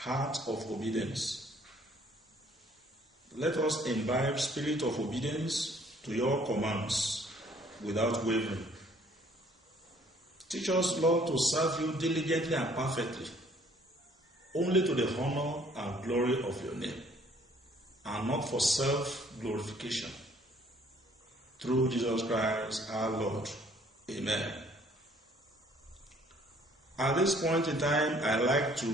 heart of obedience. Let us imbibe spirit of obedience to your commands without wavering. Teach us, Lord, to serve you diligently and perfectly, only to the honor and glory of your name, and not for self-glorification. Through Jesus Christ our Lord. Amen. At this point in time, I'd like to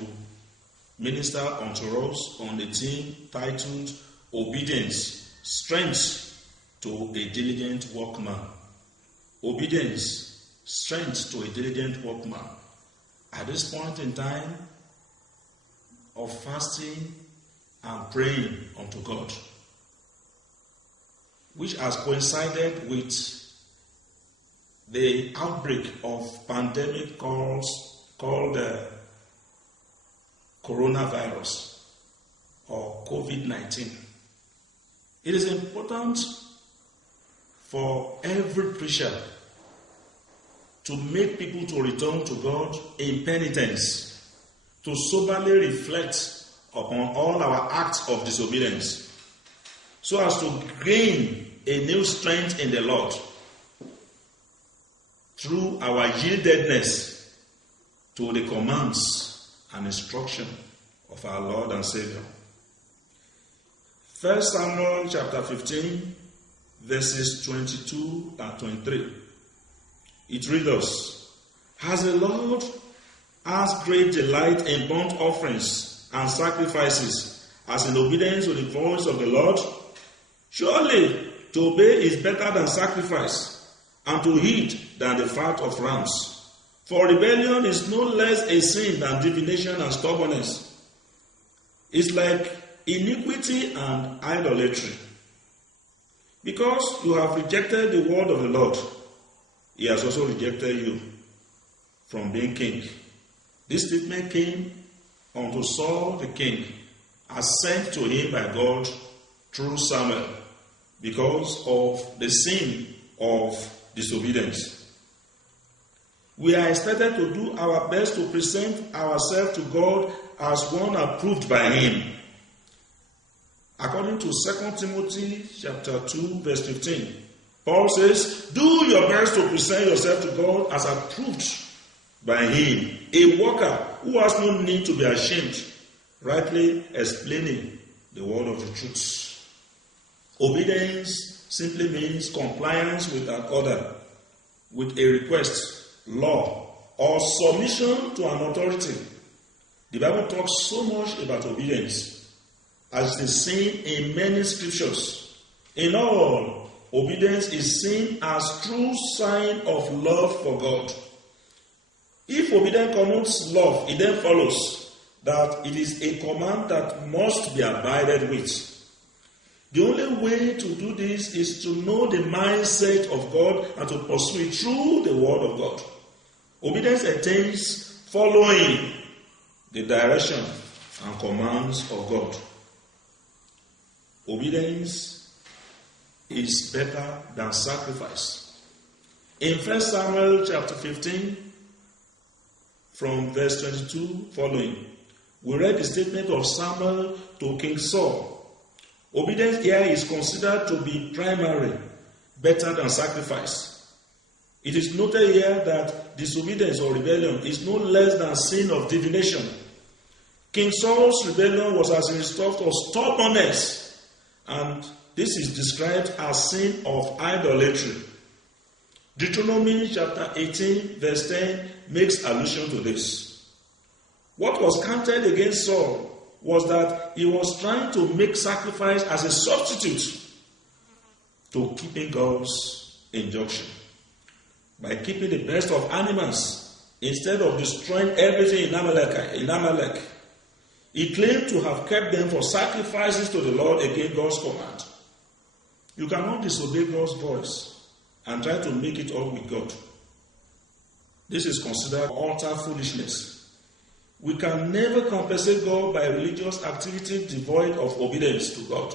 minister unto us on the theme titled Obedience, Strength to a Diligent Workman. Obedience, strength to a diligent workman. At this point in time of fasting and praying unto God, which has coincided with the outbreak of pandemic called coronavirus or COVID-19. It is important for every preacher to make people to return to God in penitence, to soberly reflect upon all our acts of disobedience, so as to gain a new strength in the Lord through our yieldedness to the commands and instruction of our Lord and Savior. 1 Samuel chapter 15, verses 22 and 23. It reads us, "Has the Lord has great delight in burnt offerings and sacrifices, as in obedience to the voice of the Lord? Surely to obey is better than sacrifice, and to heed than the fat of rams. For rebellion is no less a sin than divination and stubbornness. It's like iniquity and idolatry. Because you have rejected the word of the Lord, he has also rejected you from being king." This statement came unto Saul the king, as sent to him by God through Samuel, because of the sin of disobedience. We are expected to do our best to present ourselves to God as one approved by him. According to 2 Timothy chapter 2, verse 15, Paul says, "Do your best to present yourself to God as approved by him, a worker who has no need to be ashamed, rightly explaining the word of the truth." Obedience simply means compliance with an order, with a request, law, or submission to an authority. The Bible talks so much about obedience, as it is seen in many scriptures. In all, obedience is seen as true sign of love for God. If obedience connotes love, it then follows that it is a command that must be abided with. The only way to do this is to know the mindset of God and to pursue it through the word of God. Obedience entails following the direction and commands of God. Obedience is better than sacrifice. In 1 Samuel chapter 15, from verse 22 following, we read the statement of Samuel to King Saul. Obedience here is considered to be primary, better than sacrifice. It is noted here that disobedience or rebellion is no less than sin of divination. King Saul's rebellion was as a result of stubbornness, and this is described as sin of idolatry. Deuteronomy chapter 18, verse 10 makes allusion to this. What was counted against Saul was that he was trying to make sacrifice as a substitute to keeping God's injunction. By keeping the best of animals instead of destroying everything in Amalek, he claimed to have kept them for sacrifices to the Lord against God's command. You cannot disobey God's voice and try to make it up with God. This is considered utter foolishness. We can never compensate God by religious activity devoid of obedience to God.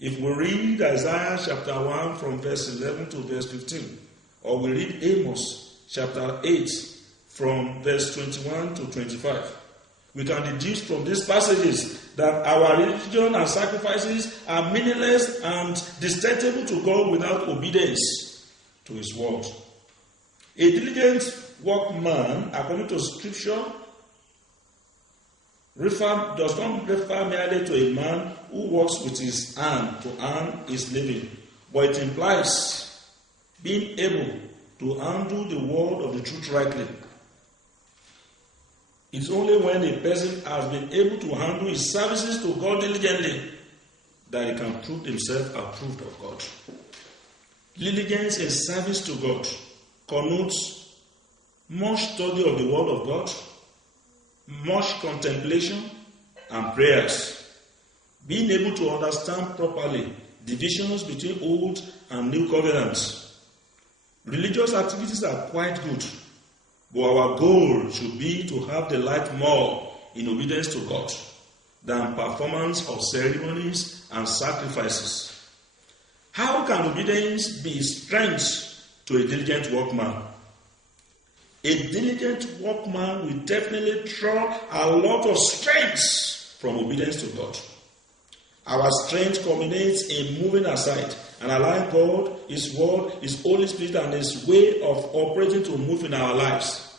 If we read Isaiah chapter 1 from verse 11 to verse 15, or we read Amos chapter 8 from verse 21 to 25, We can deduce from these passages that our religion and sacrifices are meaningless and detestable to God without obedience to His word. A diligent workman, according to Scripture, does not refer merely to a man who works with his hand to earn his living, but it implies being able to handle the word of the truth rightly. It's only when a person has been able to handle his services to God diligently that he can prove himself approved of God. Diligence in service to God connotes much study of the Word of God, much contemplation and prayers, being able to understand properly divisions between old and new covenants. Religious activities are quite good, but our goal should be to have delight more in obedience to God than performance of ceremonies and sacrifices. How can obedience be strength to a diligent workman? A diligent workman will definitely draw a lot of strength from obedience to God. Our strength culminates in moving aside and allowing God, His Word, His Holy Spirit, and His way of operating to move in our lives.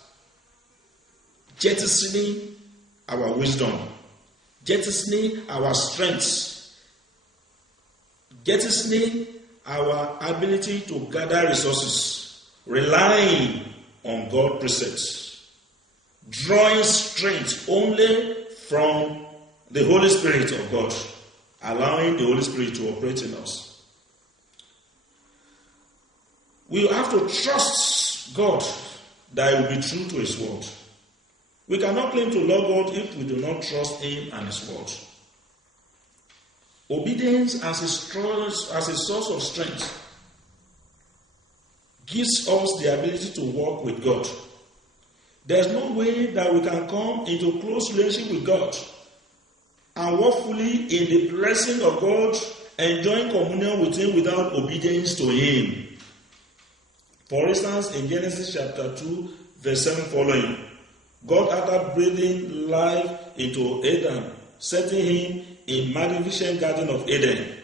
Jettisoning our wisdom, jettisoning our strengths, jettisoning our ability to gather resources, relying on God's precepts, drawing strength only from the Holy Spirit of God, allowing the Holy Spirit to operate in us. We have to trust God that He will be true to His word. We cannot claim to love God if we do not trust Him and His word. Obedience as a source of strength gives us the ability to walk with God. There's no way that we can come into close relationship with God and walk fully in the blessing of God, enjoying communion with Him without obedience to Him. For instance, in Genesis chapter 2, verse 7 following, God, after breathing life into Adam, setting him in magnificent Garden of Eden,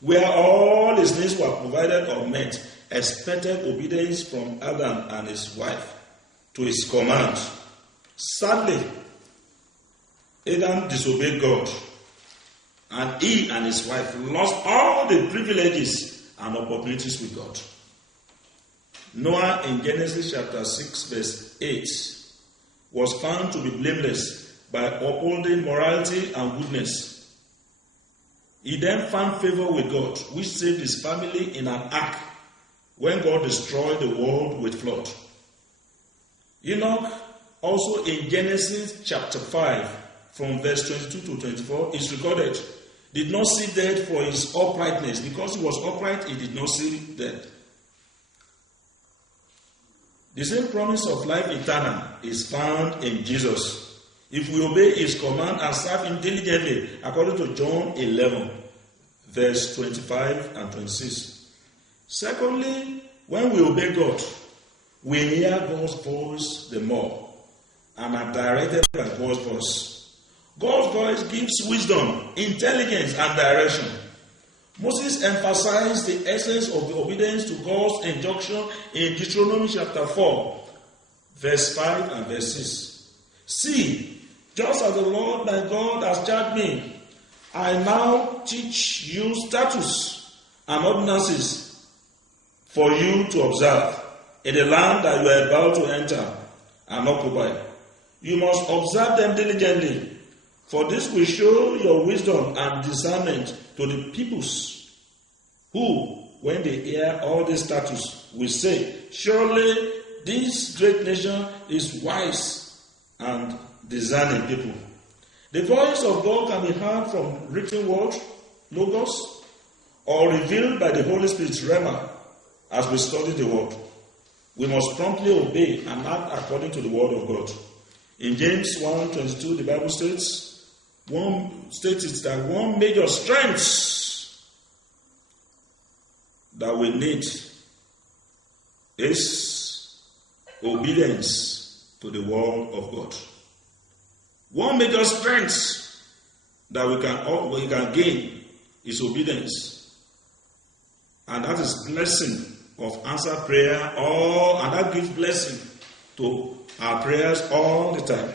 where all his needs were provided or met, expected obedience from Adam and his wife to his command. Sadly, Adam disobeyed God, and he and his wife lost all the privileges and opportunities with God. Noah in Genesis chapter 6 verse 8 was found to be blameless by upholding morality and goodness. He then found favor with God, which saved his family in an ark when God destroyed the world with flood. Enoch, also in Genesis chapter 5, from verse 22 to 24, is recorded, did not see death for his uprightness. Because he was upright, he did not see death. The same promise of life eternal is found in Jesus, if we obey His command and serve Him diligently, according to John 11, verse 25 and 26. Secondly, when we obey God, we hear God's voice the more and are directed by God's voice. God's voice gives wisdom, intelligence, and direction. Moses emphasized the essence of the obedience to God's injunction in Deuteronomy chapter 4, verse 5 and verse 6. See, just as the Lord thy God has charged me, I now teach you statutes and ordinances for you to observe in the land that you are about to enter and occupy. You must observe them diligently, for this will show your wisdom and discernment to the peoples, who, when they hear all these statutes, will say, surely this great nation is wise and discerning people. The voice of God can be heard from written word, logos, or revealed by the Holy Spirit, rhema, as we study the word. We must promptly obey and act according to the word of God. In James 1:22, the Bible states that one major strength that we need is obedience to the word of God. One major strength that we can gain is obedience. And that is blessing of answered prayer, and that gives blessing to our prayers all the time.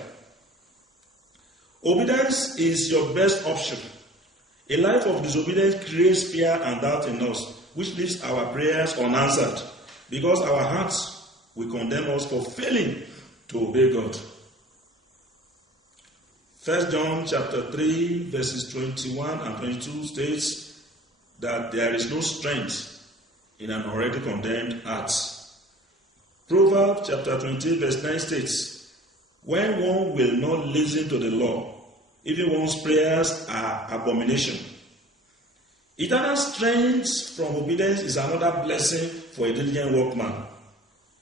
Obedience is your best option. A life of disobedience creates fear and doubt in us, which leaves our prayers unanswered, because our hearts will condemn us for failing to obey God. 1 John chapter 3 verses 21 and 22 states that there is no strength in an already condemned heart. Proverbs chapter 28 verse 9 states, when one will not listen to the law, even one's prayers are abomination. Eternal strength from obedience is another blessing for a diligent workman.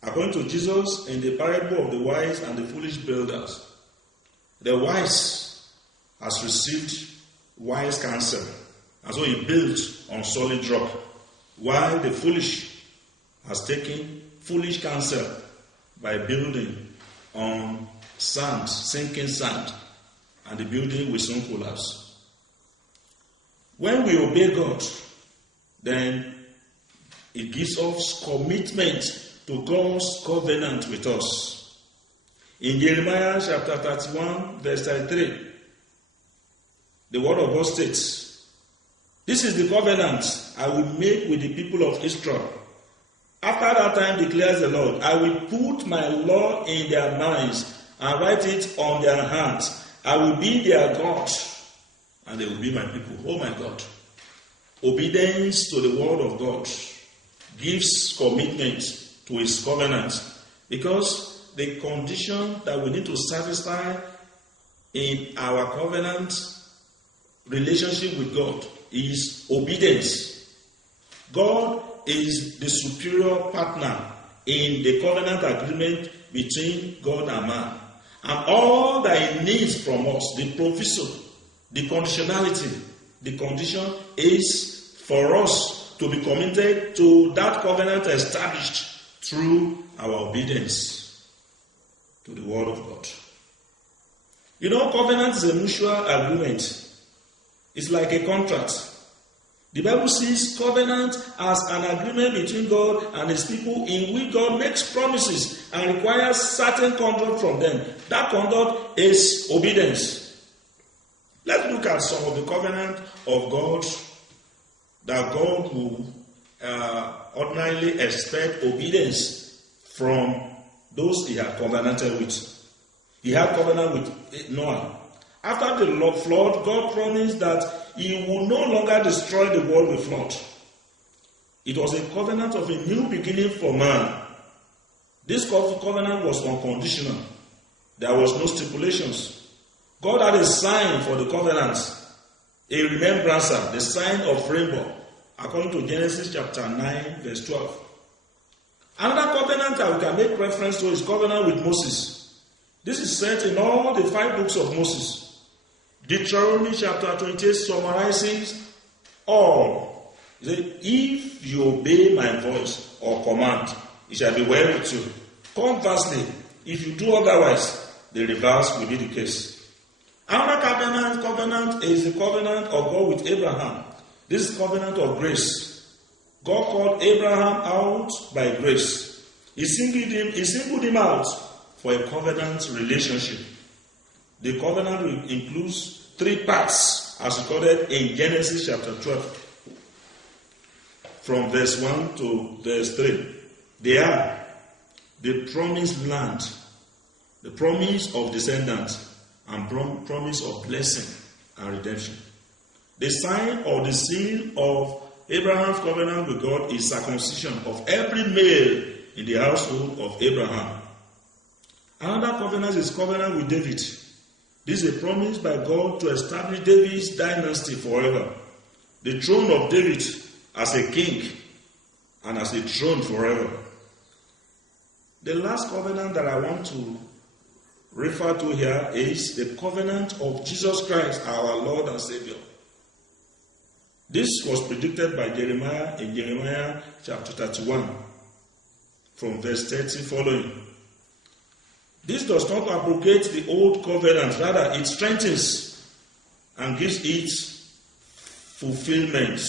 According to Jesus in the parable of the wise and the foolish builders, the wise has received wise counsel, and so he built on solid rock, while the foolish has taken foolish counsel by building on sand, sinking sand, and the building will soon collapse. When we obey God, then it gives us commitment to God's covenant with us. In Jeremiah chapter 31, verse 33, the word of God states, this is the covenant I will make with the people of Israel. After that time, declares the Lord, I will put my law in their minds and write it on their hands. I will be their God, and they will be my people. Oh my God. Obedience to the word of God gives commitment to his covenant, because the condition that we need to satisfy in our covenant relationship with God is obedience. God is the superior partner in the covenant agreement between God and man. And all that he needs from us, the provision, the conditionality, the condition is for us to be committed to that covenant established through our obedience to the word of God. You know, covenant is a mutual agreement. It's like a contract. The Bible sees covenant as an agreement between God and his people in which God makes promises and requires certain conduct from them. That conduct is obedience. Let's look at some of the covenant of God that God will ordinarily expect obedience from those he had covenanted with. He had covenant with Noah. After the flood, God promised that he will no longer destroy the world with flood. It was a covenant of a new beginning for man. This covenant was unconditional. There was no stipulations. God had a sign for the covenant, a remembrancer, the sign of rainbow, according to Genesis chapter 9, verse 12. Another covenant that we can make reference to is covenant with Moses. This is set in all the 5 books of Moses. Deuteronomy chapter 28 summarizes all. He said, if you obey my voice or command, it shall be well with you. Conversely, if you do otherwise, the reverse will be the case. Another covenant is the covenant of God with Abraham. This is covenant of grace. God called Abraham out by grace. He singled him out for a covenant relationship. The covenant includes 3 parts, as recorded in Genesis chapter 12, from verse 1 to verse 3. They are the promised land, the promise of descendants, and promise of blessing and redemption. The sign or the seal of Abraham's covenant with God is circumcision of every male in the household of Abraham. Another covenant is covenant with David. This is a promise by God to establish David's dynasty forever. The throne of David as a king and as a throne forever. The last covenant that I want to refer to here is the covenant of Jesus Christ, our Lord and Savior. This was predicted by Jeremiah in Jeremiah chapter 31, from verse 30 following. This does not abrogate the old covenant, rather it strengthens and gives it fulfillment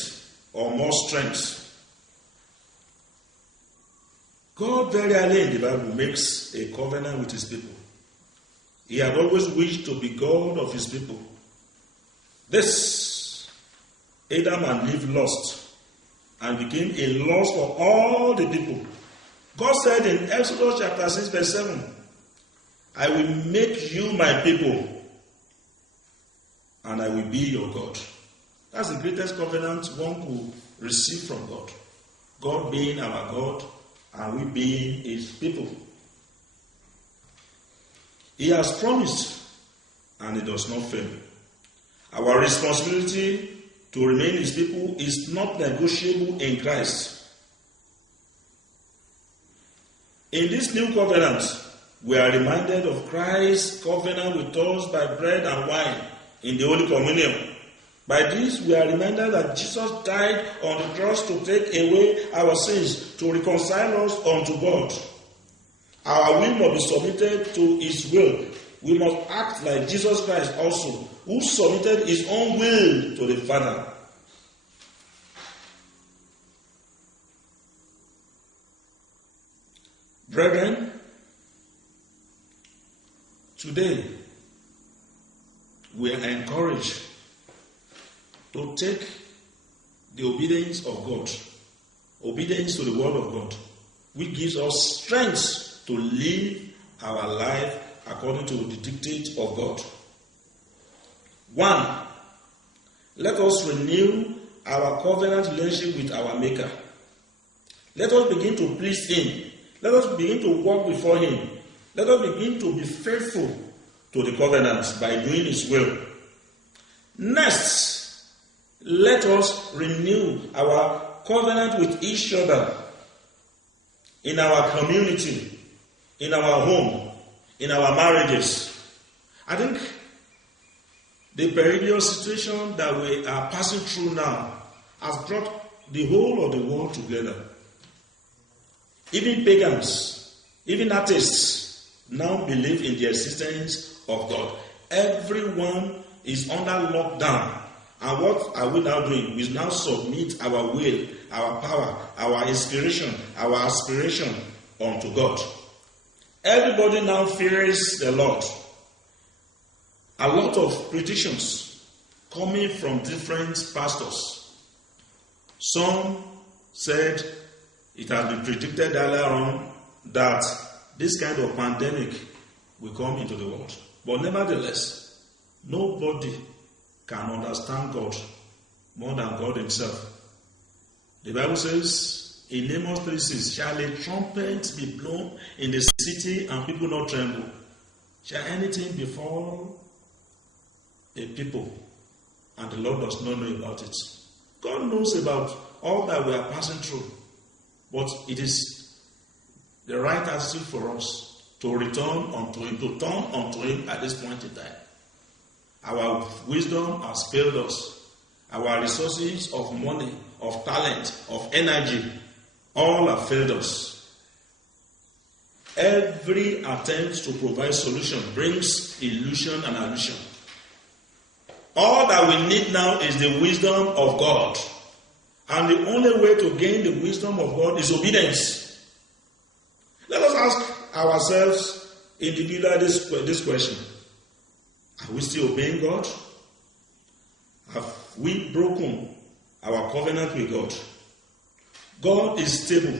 or more strength. God very early in the Bible makes a covenant with his people. He had always wished to be God of his people. This, Adam and Eve lost and became a loss for all the people. God said in Exodus chapter 6 verse 7, I will make you my people and I will be your God. That's the greatest covenant one could receive from God. God being our God and we being his people. He has promised and he does not fail. Our responsibility to remain his people is not negotiable in Christ. In this new covenant, we are reminded of Christ's covenant with us by bread and wine in the Holy Communion. By this, we are reminded that Jesus died on the cross to take away our sins, to reconcile us unto God. Our will must be submitted to his will. We must act like Jesus Christ also, who submitted his own will to the Father. Brethren, today we are encouraged to take the obedience of God, obedience to the word of God, which gives us strength to live our life according to the dictate of God. 1. Let us renew our covenant relationship with our Maker. Let us begin to please him. Let us begin to walk before him. Let us begin to be faithful to the covenant by doing his will. Next, let us renew our covenant with each other in our community, in our home, in our marriages. I think the perilous situation that we are passing through now has brought the whole of the world together. Even pagans, even atheists now believe in the existence of God. Everyone is under lockdown. And what are we now doing? We now submit our will, our power, our inspiration, our aspiration unto God. Everybody now fears the Lord. A lot of predictions coming from different pastors. Some said it has been predicted earlier on that this kind of pandemic will come into the world. But nevertheless, nobody can understand God more than God himself. The Bible says in Amos 3:6, shall a trumpet be blown in the city and people not tremble? Shall anything befall a people and the Lord does not know about it? God knows about all that we are passing through, but it is the right attitude for us to return unto him, to turn unto him at this point in time. Our wisdom has failed us. Our resources of money, of talent, of energy, all have failed us. Every attempt to provide solution brings illusion and illusion. All that we need now is the wisdom of God. And the only way to gain the wisdom of God is obedience. Let us ask ourselves individually this question. Are we still obeying God? Have we broken our covenant with God? God is stable.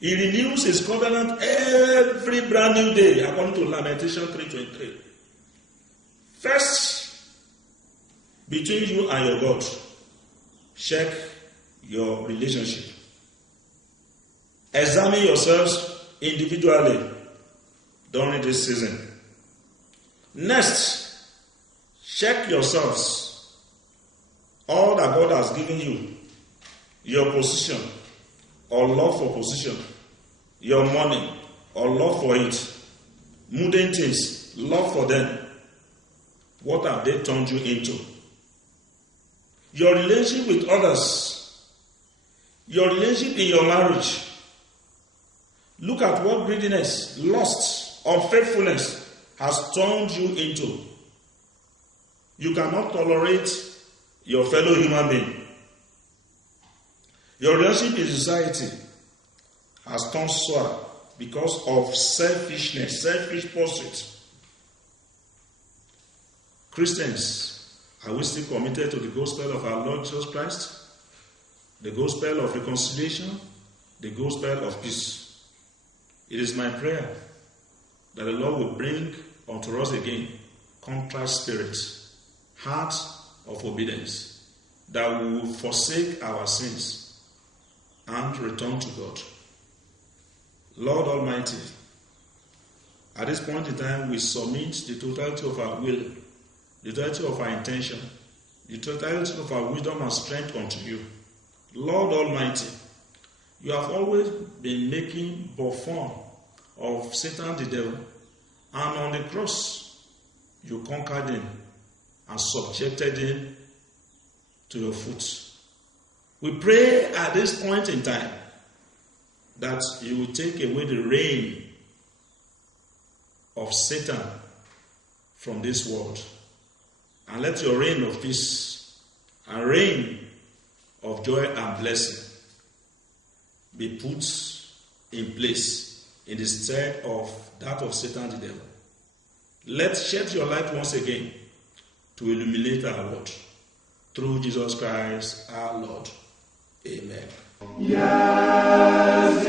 He renews his covenant every brand new day, according to Lamentation 3:23. First, between you and your God, check your relationship. Examine yourselves individually during this season. Next, check yourselves. All that God has given you, your position or love for position, your money or love for it, mundane things, love for them. What have they turned you into? Your relationship with others, your relationship in your marriage. Look at what greediness, lust, unfaithfulness has turned you into. You cannot tolerate your fellow human being. Your relationship in society has turned sour because of selfishness, selfish pursuits. Christians, are we still committed to the gospel of our Lord Jesus Christ? The gospel of reconciliation, the gospel of peace. It is my prayer that the Lord will bring unto us again contrite spirits, hearts of obedience, that we will forsake our sins and return to God. Lord Almighty, at this point in time, we submit the totality of our will, the totality of our intention, the totality of our wisdom and strength unto you. Lord Almighty, you have always been making fun of Satan the devil, and on the cross, you conquered him and subjected him to your foot. We pray at this point in time that you will take away the reign of Satan from this world, and let your reign of peace and reign of joy and blessing be put in place in the stead of that of Satan the devil. Let's shed your light once again to illuminate our world. Through Jesus Christ our Lord. Amen. Yes,